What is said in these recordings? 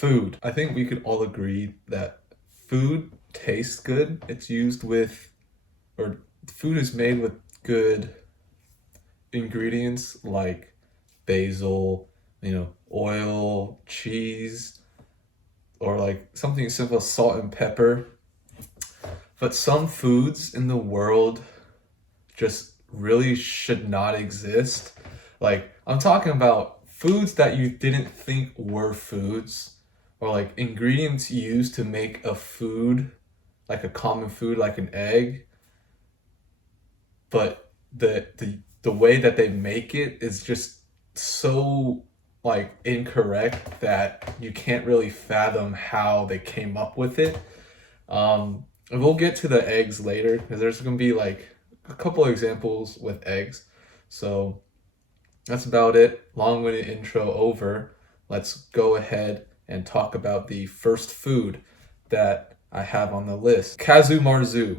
Food. I think we could all agree that food tastes good. It's used with, or food is made with good ingredients like basil, oil, cheese, or like something simple, salt and pepper. But some foods in the world just really should not exist. Like, I'm talking about foods that you didn't think were foods, or like ingredients used to make a food, like a common food, like an egg, but the way that they make it is just so like incorrect that you can't really fathom how they came up with it. And we'll get to the eggs later because there's gonna be like a couple of examples with eggs. So that's about it. Long-winded intro over. Let's go ahead and talk about the first food that I have on the list. Kazu marzu.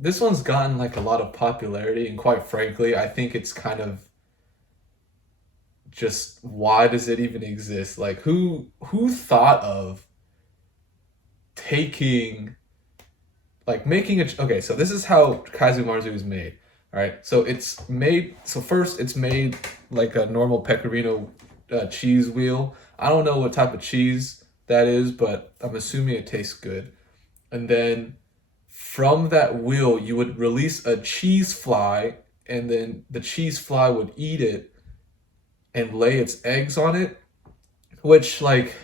This one's gotten like a lot of popularity, and quite frankly, I think it's kind of just why does it even exist? Like who thought of taking like making a okay, so this is how Kaizu Marzu is made. All right, so it's made. So first, it's made like a normal pecorino cheese wheel. I don't know what type of cheese that is, but I'm assuming it tastes good. And then from that wheel, you would release a cheese fly, and then the cheese fly would eat it and lay its eggs on it. Which like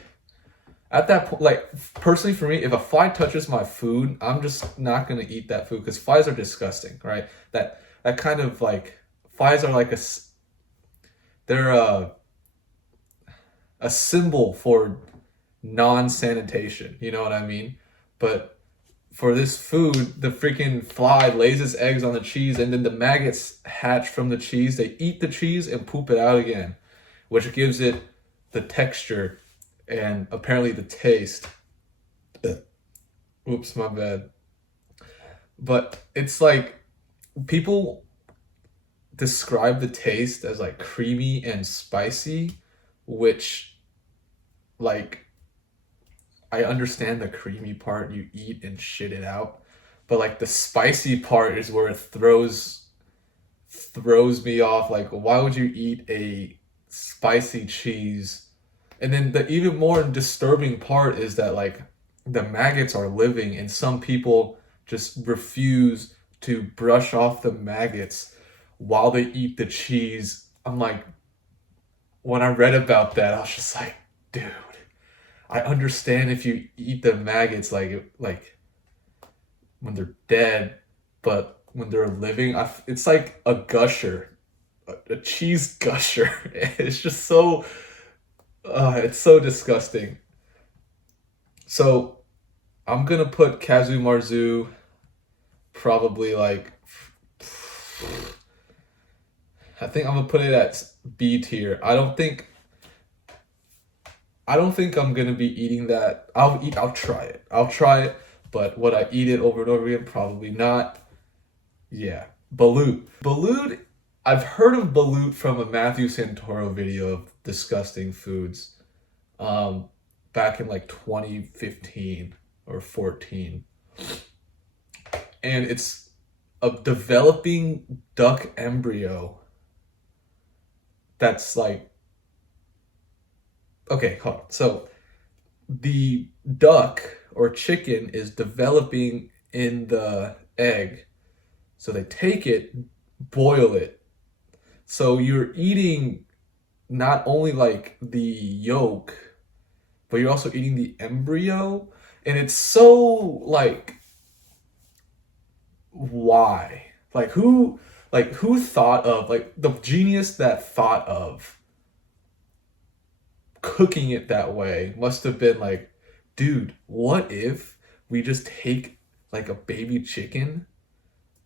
at that point, like personally for me, if a fly touches my food, I'm just not gonna eat that food because flies are disgusting, right? That kind of like flies are like they're a symbol for non-sanitation. You know what I mean? But for this food, the freaking fly lays its eggs on the cheese, and then the maggots hatch from the cheese. They eat the cheese and poop it out again, which gives it the texture and apparently the taste. Oops, my bad. But it's like people describe the taste as like creamy and spicy, which like I understand the creamy part you eat and shit it out, but like the spicy part is where it throws me off. Like, why would you eat a spicy cheese? And then the even more disturbing part is that like the maggots are living, and some people just refuse to brush off the maggots while they eat the cheese. I'm like, when I read about that, I was just like, dude, I understand if you eat the maggots like when they're dead, but when they're living, it's like a gusher, a cheese gusher. It's just so, it's so disgusting. So I'm gonna put Kazu Marzu probably like, I think I'm gonna put it at B tier. I don't think I'm gonna be eating that. I'll try it. I'll try it, but would I eat it over and over again? Probably not. Yeah. Balut. Balut, I've heard of balut from a Matthew Santoro video of disgusting foods. Um, Back in like 2015 or 14. And it's a developing duck embryo that's like okay, hold on. So the duck or chicken is developing in the egg. So they take it, boil it. So you're eating not only like the yolk, but you're also eating the embryo. And it's so like, why? Like who thought of like the genius that thought of cooking it that way must have been like, dude, what if we just take like a baby chicken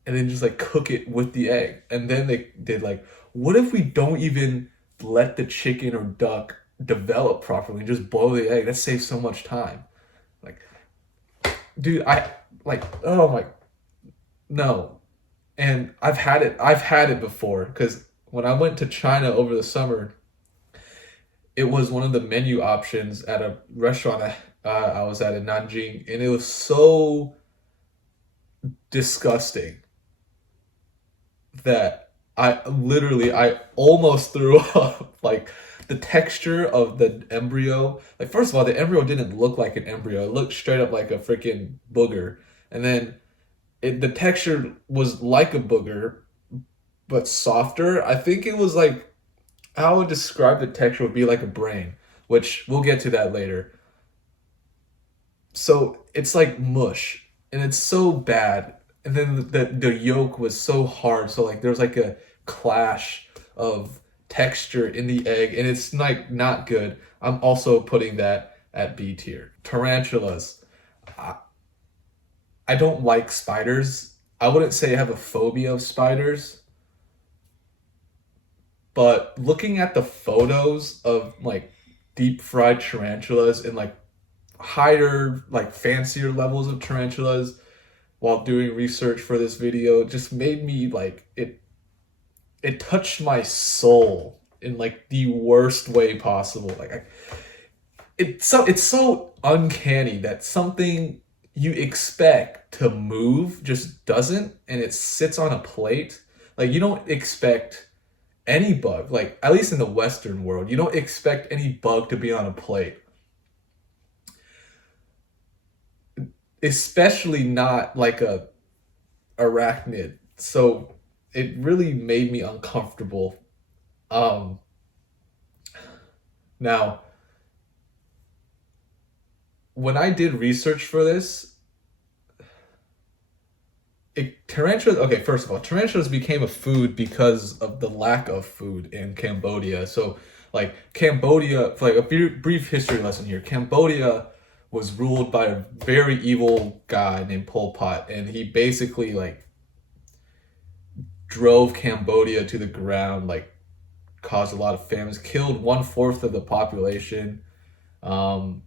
and then just like cook it with the egg? And then they did like, what if we don't even let the chicken or duck develop properly, just boil the egg? That saves so much time. Like, dude, I like, oh my, no. And I've had it before because when I went to China over the summer, it was one of the menu options at a restaurant I was at in Nanjing, and it was so disgusting that I almost threw up. Like the texture of the embryo. Like first of all, the embryo didn't look like an embryo. It looked straight up like a freaking booger. And then the texture was like a booger, but softer. I think it was like how I would describe the texture would be like a brain, which we'll get to that later. So it's like mush, and it's so bad. And then the yolk was so hard, so like there's like a clash of texture in the egg, and it's like not good. I'm also putting that at B tier. Tarantulas. I, I don't like spiders. I wouldn't say I have a phobia of spiders, but looking at the photos of like deep fried tarantulas and like higher, like fancier levels of tarantulas while doing research for this video just made me like it touched my soul in like the worst way possible. It's so uncanny that something you expect to move just doesn't, and it sits on a plate. Like you don't expect any bug, like at least in the Western world, you don't expect any bug to be on a plate, especially not like a arachnid. So it really made me uncomfortable. Um, Now, when I did research for this, tarantulas. Okay, first of all, tarantulas became a food because of the lack of food in Cambodia. So, like Cambodia, for like a brief history lesson here. Cambodia was ruled by a very evil guy named Pol Pot, and he basically like drove Cambodia to the ground, like caused a lot of famines, killed one fourth of the population, um,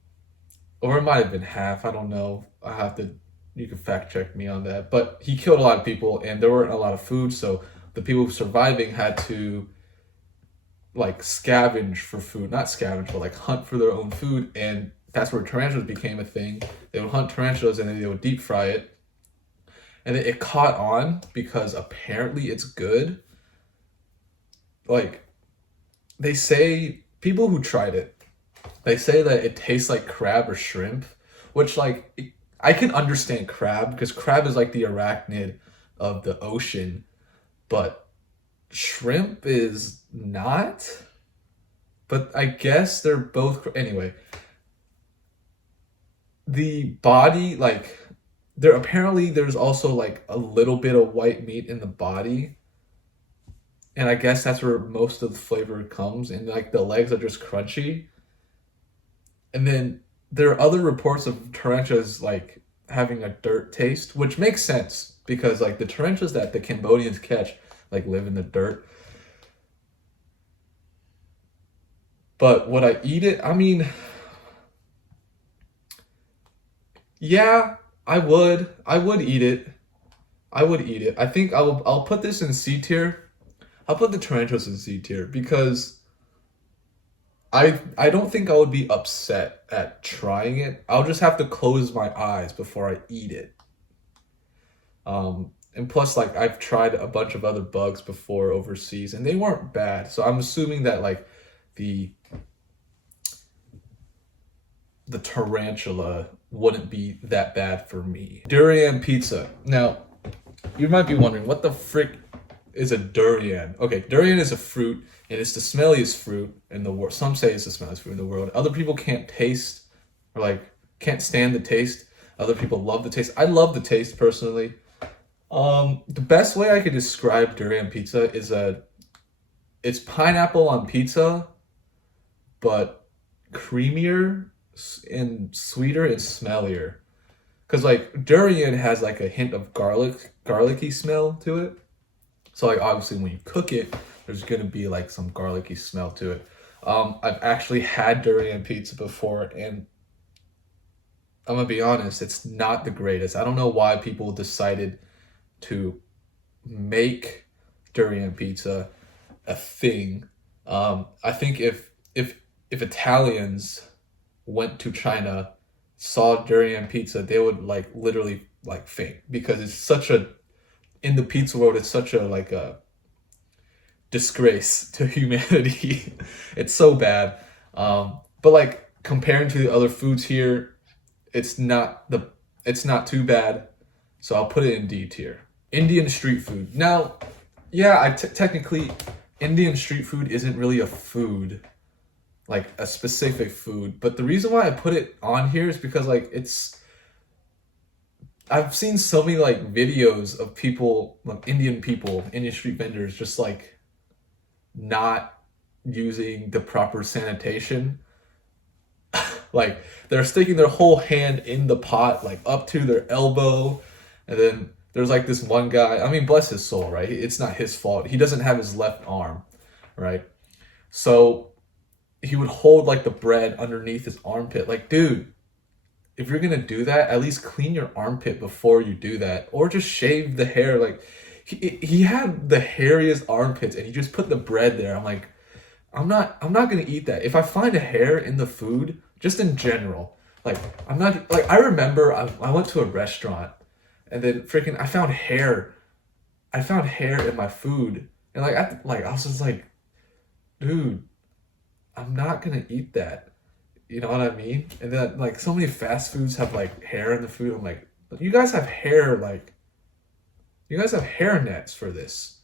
or it might have been half. I don't know. I have to. You can fact check me on that. But he killed a lot of people, and there weren't a lot of food, so the people surviving had to like scavenge for food, not scavenge, but like hunt for their own food, and that's where tarantulas became a thing. They would hunt tarantulas and then they would deep fry it, and then it caught on because apparently it's good. Like they say, people who tried it, they say that it tastes like crab or shrimp, which I can understand crab because crab is like the arachnid of the ocean, but shrimp is not. But I guess they're both anyway. The body like there apparently there's also like a little bit of white meat in the body, and I guess that's where most of the flavor comes, and like the legs are just crunchy. And then there are other reports of tarantulas like having a dirt taste, which makes sense because like the tarantulas that the Cambodians catch like live in the dirt. But would I eat it? I mean, yeah, I would. I would eat it. I would eat it. I think I'll put this in C tier. I'll put the tarantulas in C tier because I don't think I would be upset at trying it. I'll just have to close my eyes before I eat it. And plus, like I've tried a bunch of other bugs before overseas, and they weren't bad. So I'm assuming that like the the tarantula wouldn't be that bad for me. Durian pizza. Now, you might be wondering what the frick is a durian? Okay, durian is a fruit, and it's the smelliest fruit in the world. Some say it's the smelliest fruit in the world. Other people can't taste or like can't stand the taste. Other people love the taste. I love the taste personally. The best way I could describe durian pizza is it's pineapple on pizza, but creamier and sweeter and smellier. Cause like durian has like a hint of garlicky smell to it. So like obviously when you cook it, there's gonna be like some garlicky smell to it. I've actually had durian pizza before, and I'm gonna be honest, it's not the greatest. I don't know why people decided to make durian pizza a thing. I think if if Italians went to China, saw durian pizza, they would like literally like faint because it's such a in the pizza world. It's such a like a disgrace to humanity. It's so bad. But like comparing to the other foods here, it's not the it's not too bad. So I'll put it in D tier. Indian street food. Now, yeah, technically Indian street food isn't really a food, like a specific food, but the reason why I put it on here is because like it's I've seen so many like videos of people, like Indian street vendors just like not using the proper sanitation. Like they're sticking their whole hand in the pot, like up to their elbow. And then there's like this one guy, I mean, bless his soul, right? It's not his fault. He doesn't have his left arm, right? So he would hold like the bread underneath his armpit. Like, dude, if you're gonna do that, at least clean your armpit before you do that. Or just shave the hair. Like he had the hairiest armpits and he just put the bread there. I'm like, I'm not gonna eat that. If I find a hair in the food, just in general, like I'm not like I remember I went to a restaurant and then freaking I found hair. I found hair in my food. And I was just like, dude, I'm not gonna eat that. You know what I mean? And then like so many fast foods have like hair in the food. I'm like, you guys have hair like you guys have hair nets for this.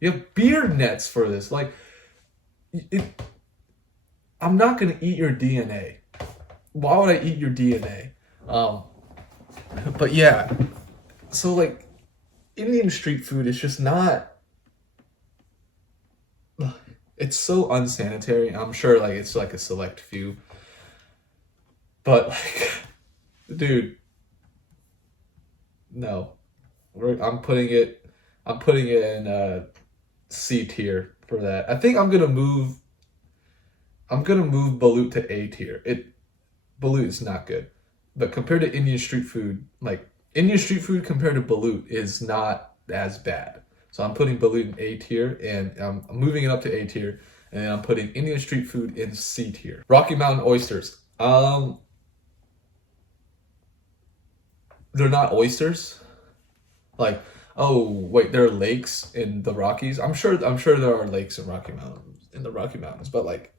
You have beard nets for this. Like it, I'm not gonna eat your DNA. Why would I eat your DNA? But yeah, so like Indian street food is just not. It's so unsanitary. I'm sure like it's like a select few, but like, dude, no, I'm putting it. I'm putting it in C tier for that. I think I'm gonna move. I'm gonna move Balut to A tier. Balut is not good, but compared to Indian street food, like Indian street food compared to Balut is not as bad. So I'm putting Balut in A tier, and I'm moving it up to A tier, and then I'm putting Indian street food in C tier. Rocky Mountain oysters. They're not oysters. Like, oh wait, there are lakes in the Rockies. I'm sure there are lakes in the Rocky Mountains, but like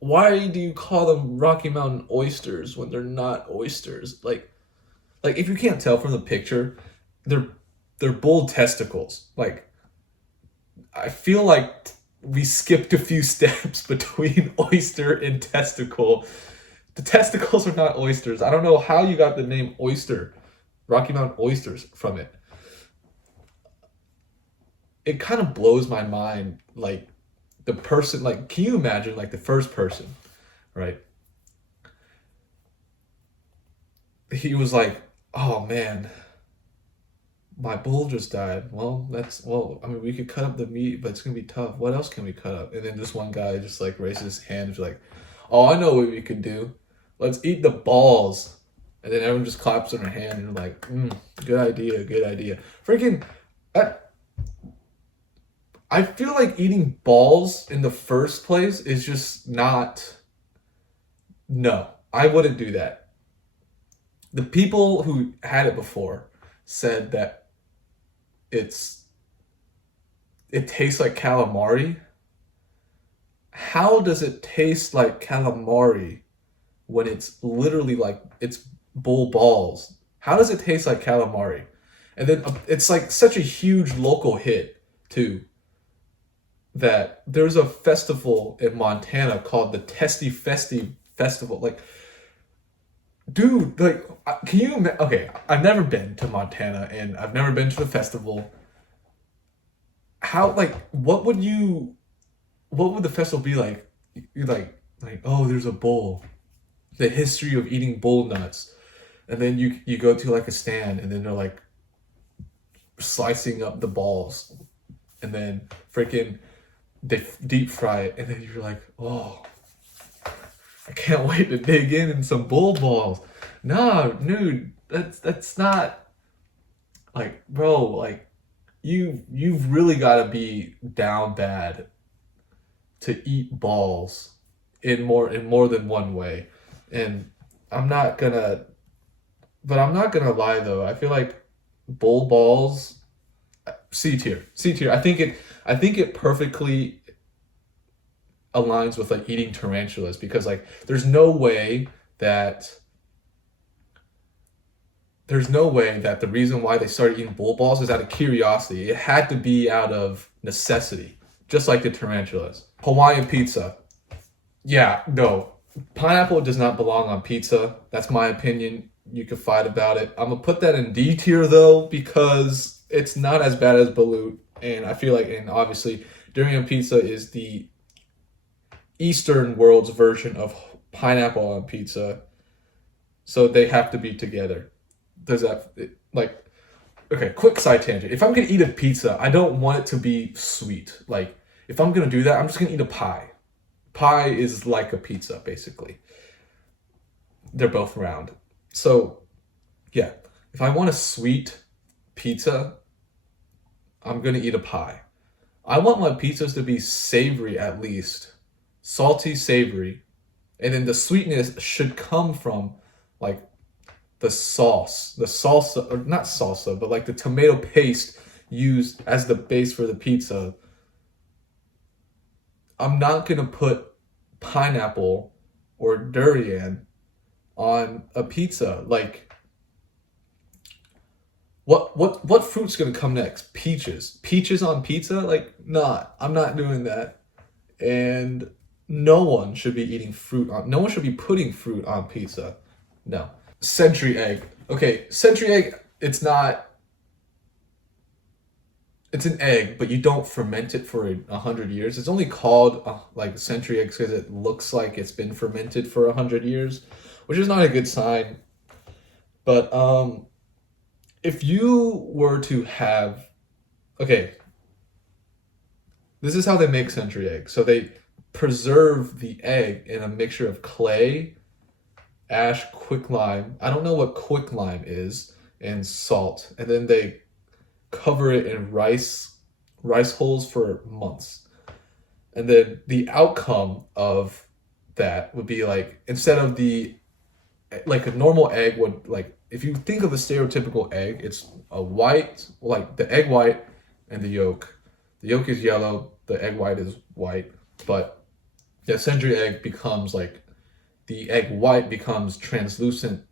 why do you call them Rocky Mountain oysters when they're not oysters? Like if you can't tell from the picture, they're bull testicles. Like I feel like we skipped a few steps between oyster and testicle. The testicles are not oysters. I don't know how you got the name oyster, Rocky Mountain oysters from it. It kind of blows my mind. Like the person, like, can you imagine like the first person, right? He was like, oh man, my bull just died. Well, I mean, we could cut up the meat, but it's gonna be tough. What else can we cut up? And then this one guy just like raises his hand and like, oh, I know what we could do. Let's eat the balls. And then everyone just claps on their hand and like, good idea, good idea. Freaking, I, I feel like eating balls in the first place is just not. No, I wouldn't do that. The people who had it before said that it's it tastes like calamari. How does it taste like calamari when it's literally like it's bull balls? How does it taste like calamari? And then it's like such a huge local hit too that there's a festival in Montana called the Testy Festy Festival. Like, dude, like, can you? Okay, I've never been to Montana and I've never been to the festival. How like what would the festival be like? You're like oh, there's a bull, the history of eating bull nuts, and then you go to like a stand and then they're like slicing up the balls, and then freaking they deep fry it, and then you're like, oh, I can't wait to dig in some bull balls. Nah, dude, that's not like, bro, like you've really got to be down bad to eat balls in more than one way. And I'm not gonna I'm not gonna lie though. I feel like bull balls C tier. C tier. I think it perfectly aligns with like eating tarantulas because like that there's no way that the reason why they started eating bull balls is out of curiosity. It had to be out of necessity, just like the tarantulas. Hawaiian pizza. Yeah, no. Pineapple does not belong on pizza. That's my opinion. You could fight about it. I'm gonna put that in D tier though because it's not as bad as balut, and I feel like, and obviously, durian pizza is the Eastern world's version of pineapple on pizza, so they have to be together. Does that like okay? Quick side tangent. If I'm gonna eat a pizza, I don't want it to be sweet. Like if I'm gonna do that, I'm just gonna eat a pie. Pie is like a pizza, basically. They're both round. So, yeah, if I want a sweet pizza, I'm gonna eat a pie. I want my pizzas to be savory at least, salty, savory, and then the sweetness should come from like the salsa, or not salsa, but like the tomato paste used as the base for the pizza. I'm not gonna put pineapple or durian on a pizza. Like what fruit's gonna come next? Peaches. Peaches on pizza? Like, nah, I'm not doing that. And no one should be eating fruit on no one should be putting fruit on pizza. No. Century egg. Okay, century egg, it's an egg, but you don't ferment it for 100 years. It's only called like century eggs because it looks like it's been fermented for 100 years, which is not a good sign. But if you were to have, okay, this is how they make century eggs. So they preserve the egg in a mixture of clay, ash, quicklime. I don't know what quicklime is, and salt, and then they cover it in rice hulls for months. And then the outcome of that would be like instead of the like a normal egg would like if you think of a stereotypical egg, it's a white like the egg white and the yolk. The yolk is yellow, the egg white is white, but the century egg becomes like the egg white becomes translucent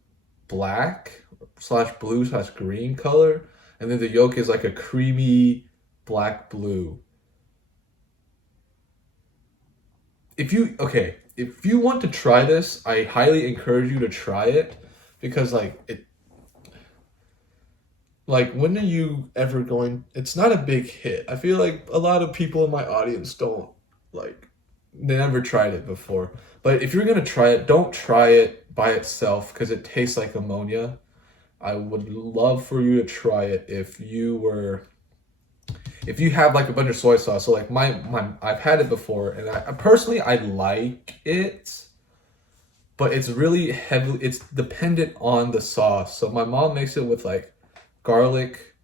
black slash blue slash green color, and then the yolk is like a creamy black blue. If you want to try this, I highly encourage you to try it because like when are you ever going it's not a big hit. I feel like a lot of people in my audience don't like they never tried it before. But if you're gonna try it, don't try it by itself because it tastes like ammonia. I would love for you to try it if you have like a bunch of soy sauce. So like my I've had it before and I personally I like it, but it's really heavily it's dependent on the sauce. So my mom makes it with like garlic,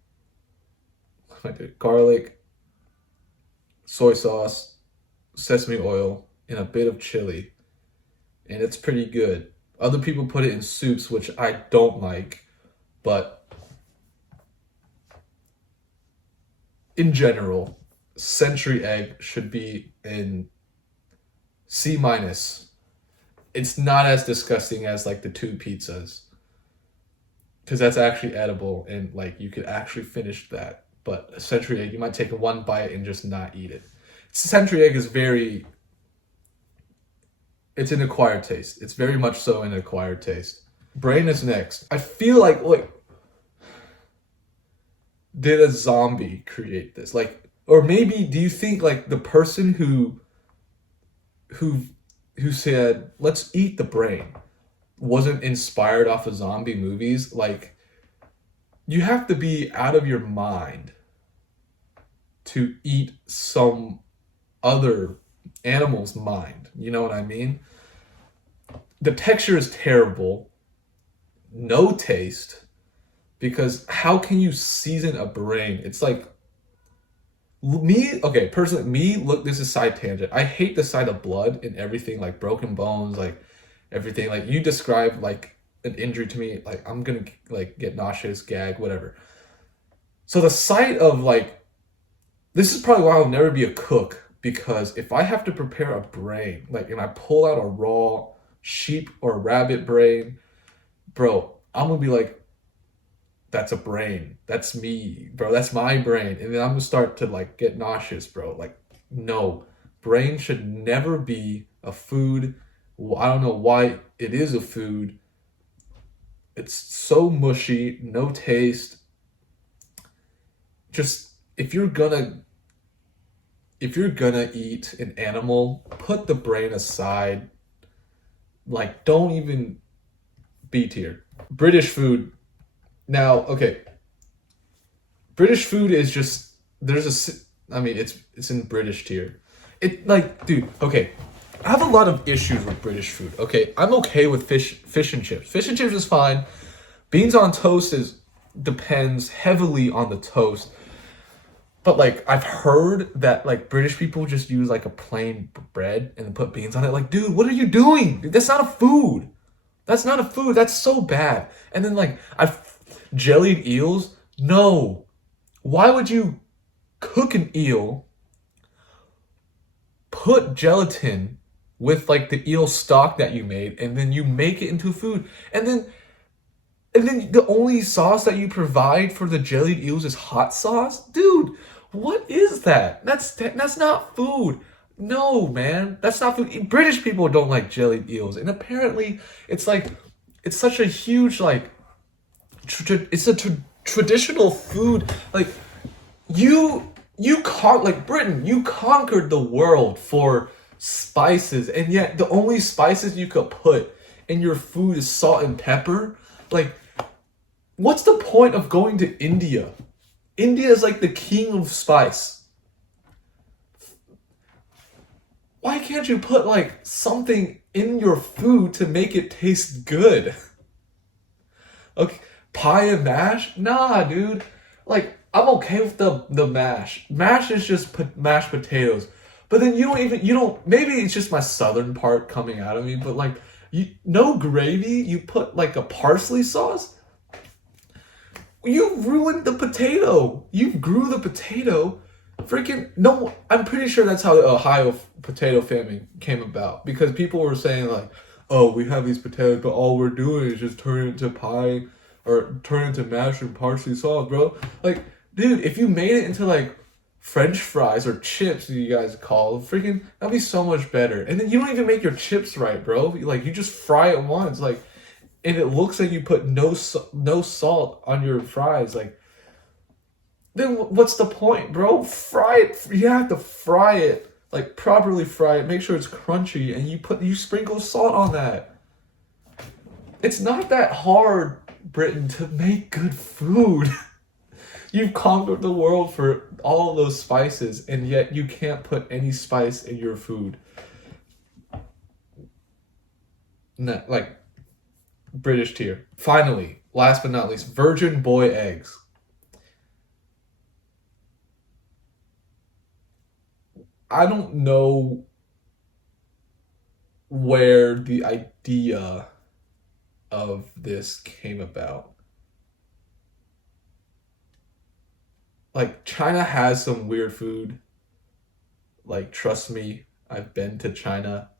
garlic, soy sauce, sesame oil, and a bit of chili. And it's pretty good. Other people put it in soups, which I don't like, but in general, century egg should be in C minus. It's not as disgusting as like the two pizzas because that's actually edible and like you could actually finish that. But a century egg, you might take one bite and just not eat it. Century egg is it's an acquired taste. It's very much so an acquired taste. Brain is next. I feel like did a zombie create this? Like, or maybe do you think like the person who said let's eat the brain wasn't inspired off of zombie movies? Like, you have to be out of your mind to eat some other animal's mind. You know what I mean? The texture is terrible. No taste. Because how can you season a brain? It's like Me, okay, personally, me, look, this is side tangent. I hate the sight of blood and everything, like broken bones, like everything. Like you described, like an injury to me, like I'm gonna like get nauseous, gag, whatever. So the sight of like this is probably why I'll never be a cook because if I have to prepare a brain, like, and I pull out a raw sheep or rabbit brain, bro, I'm gonna be like, that's a brain. That's me, bro. That's my brain. And then I'm gonna start to like get nauseous, bro. Like, no, brain should never be a food. I don't know why it is a food. It's so mushy, no taste. Just if you're gonna eat an animal, put the brain aside. Like, don't even B tier. British food. Now, okay, British food is just I mean, it's in British tier. It like, dude. Okay, I have a lot of issues with British food. Okay, I'm okay with fish and chips. Fish and chips is fine. Beans on toast is depends heavily on the toast. But like I've heard that like British people just use like a plain bread and then put beans on it. Like, dude, what are you doing? Dude, that's not a food. That's not a food. That's so bad. And then like I've jellied eels. No. Why would you cook an eel, put gelatin with like the eel stock that you made, and then you make it into food? And then the only sauce that you provide for the jellied eels is hot sauce? Dude, what is that? That's not food. No, man. That's not food. British people don't like jellied eels. And apparently it's like it's such a huge like it's a traditional food. Like like Britain, you conquered the world for spices, and yet the only spices you could put in your food is salt and pepper. Like, what's the point of going to India? India is like the king of spice. Why can't you put like something in your food to make it taste good? Okay, pie and mash? Nah, dude. Like, I'm okay with the mash. Mash is just mashed potatoes. But then you don't, maybe it's just my southern part coming out of me, but like, no gravy, you put like a parsley sauce? You ruined the potato. You grew the potato. Freaking no! I'm pretty sure that's how the Ohio potato famine came about because people were saying like, "Oh, we have these potatoes, but all we're doing is just turn it into pie or turn it into mashed and parsley sauce, bro." Like, dude, if you made it into like French fries or chips, you guys call freaking, that'd be so much better. And then you don't even make your chips right, bro. Like, you just fry it once, like, and it looks like you put no salt on your fries, like. Then what's the point, bro? Fry it. You have to fry it, like properly fry it. Make sure it's crunchy, and you sprinkle salt on that. It's not that hard, Britain, to make good food. You've conquered the world for all of those spices, and yet you can't put any spice in your food. No, like British tier. Finally, last but not least, virgin boy eggs. I don't know where the idea of this came about. Like, China has some weird food. Like, trust me, I've been to China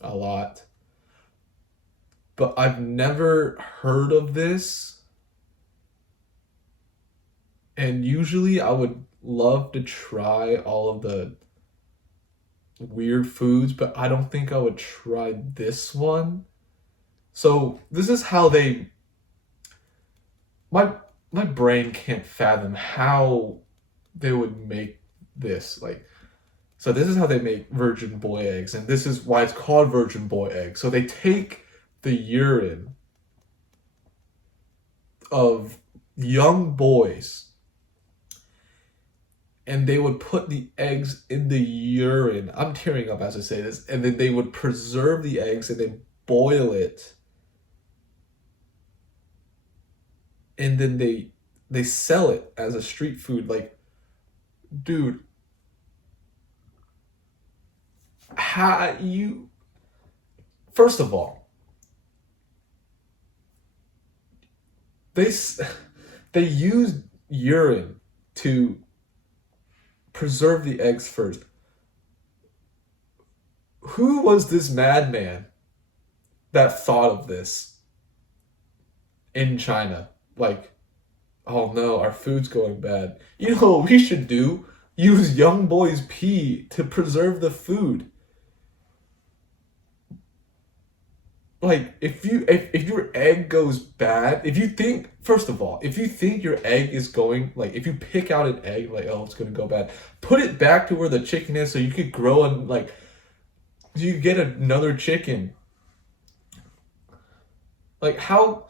a lot. But I've never heard of this. And usually I would love to try all of the weird foods, but I don't think I would try this one. So, this is how my my brain can't fathom how they would make this. Like, so this is how they make virgin boy eggs, and this is why it's called virgin boy eggs. So they take the urine of young boys and they would put the eggs in the urine. I'm tearing up as I say this. And then they would preserve the eggs and then boil it. And then they sell it as a street food. Like, dude, how you first of all, they s- they used urine to preserve the eggs first. Who was this madman that thought of this in China? Like, oh no, our food's going bad. You know what we should do? Use young boys' pee to preserve the food. Like, if your egg goes bad, if you think first of all, if you think your egg is going, like, if you pick out an egg like, oh, it's gonna go bad, put it back to where the chicken is so you could grow and like you get another chicken. Like, how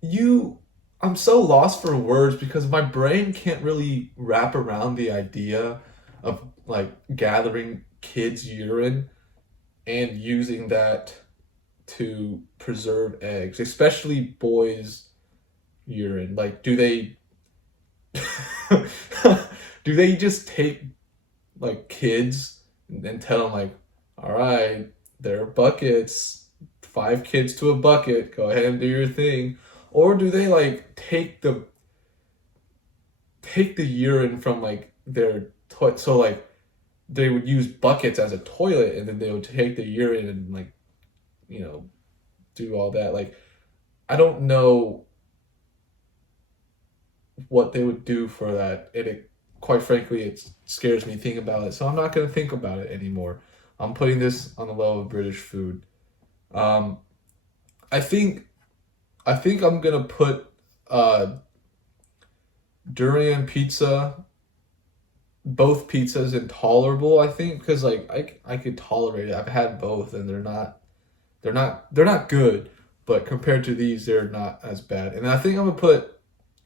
you I'm so lost for words because my brain can't really wrap around the idea of like gathering kids' urine and using that to preserve eggs, especially boys' urine. Like, do they do they just take like kids and tell them like, all right, there are buckets, 5 kids to a bucket, go ahead and do your thing, or do they like take the urine from like their toilet? So like they would use buckets as a toilet, and then they would take the urine and like you know do all that. Like I don't know what they would do for that, and it quite frankly it scares me thinking about it. So I'm not gonna think about it anymore. I'm putting this on the level of British food. Um, I think I think I'm gonna put uh durian pizza, both pizzas intolerable. I think because like I could tolerate it. I've had both and they're not good, but compared to these, they're not as bad. And I think I'm gonna put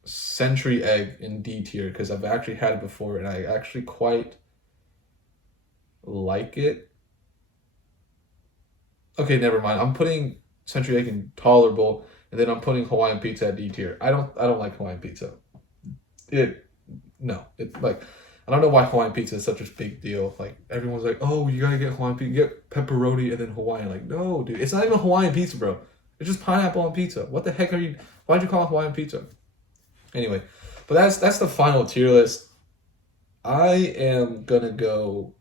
Century Egg in D tier because I've actually had it before and I actually quite like it. Okay, never mind. I'm putting Century Egg in tolerable, and then I'm putting Hawaiian pizza at D tier. I don't like Hawaiian pizza. It no, it like I don't know why Hawaiian pizza is such a big deal. Like everyone's like, oh, you gotta get Hawaiian pizza, get pepperoni and then Hawaiian. Like, no, dude, it's not even Hawaiian pizza, bro. It's just pineapple on pizza. What the heck are you? Why'd you call it Hawaiian pizza? Anyway, but that's the final tier list. I am gonna go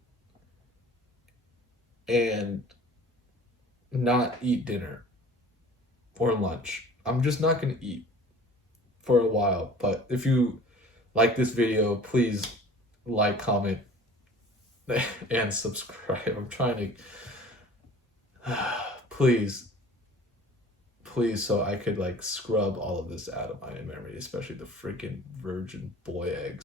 and not eat dinner or lunch. I'm just not gonna eat for a while. But if you like this video, please like, comment, and subscribe. I'm trying to please, please, so I could like scrub all of this out of my memory, especially the freaking virgin boy eggs.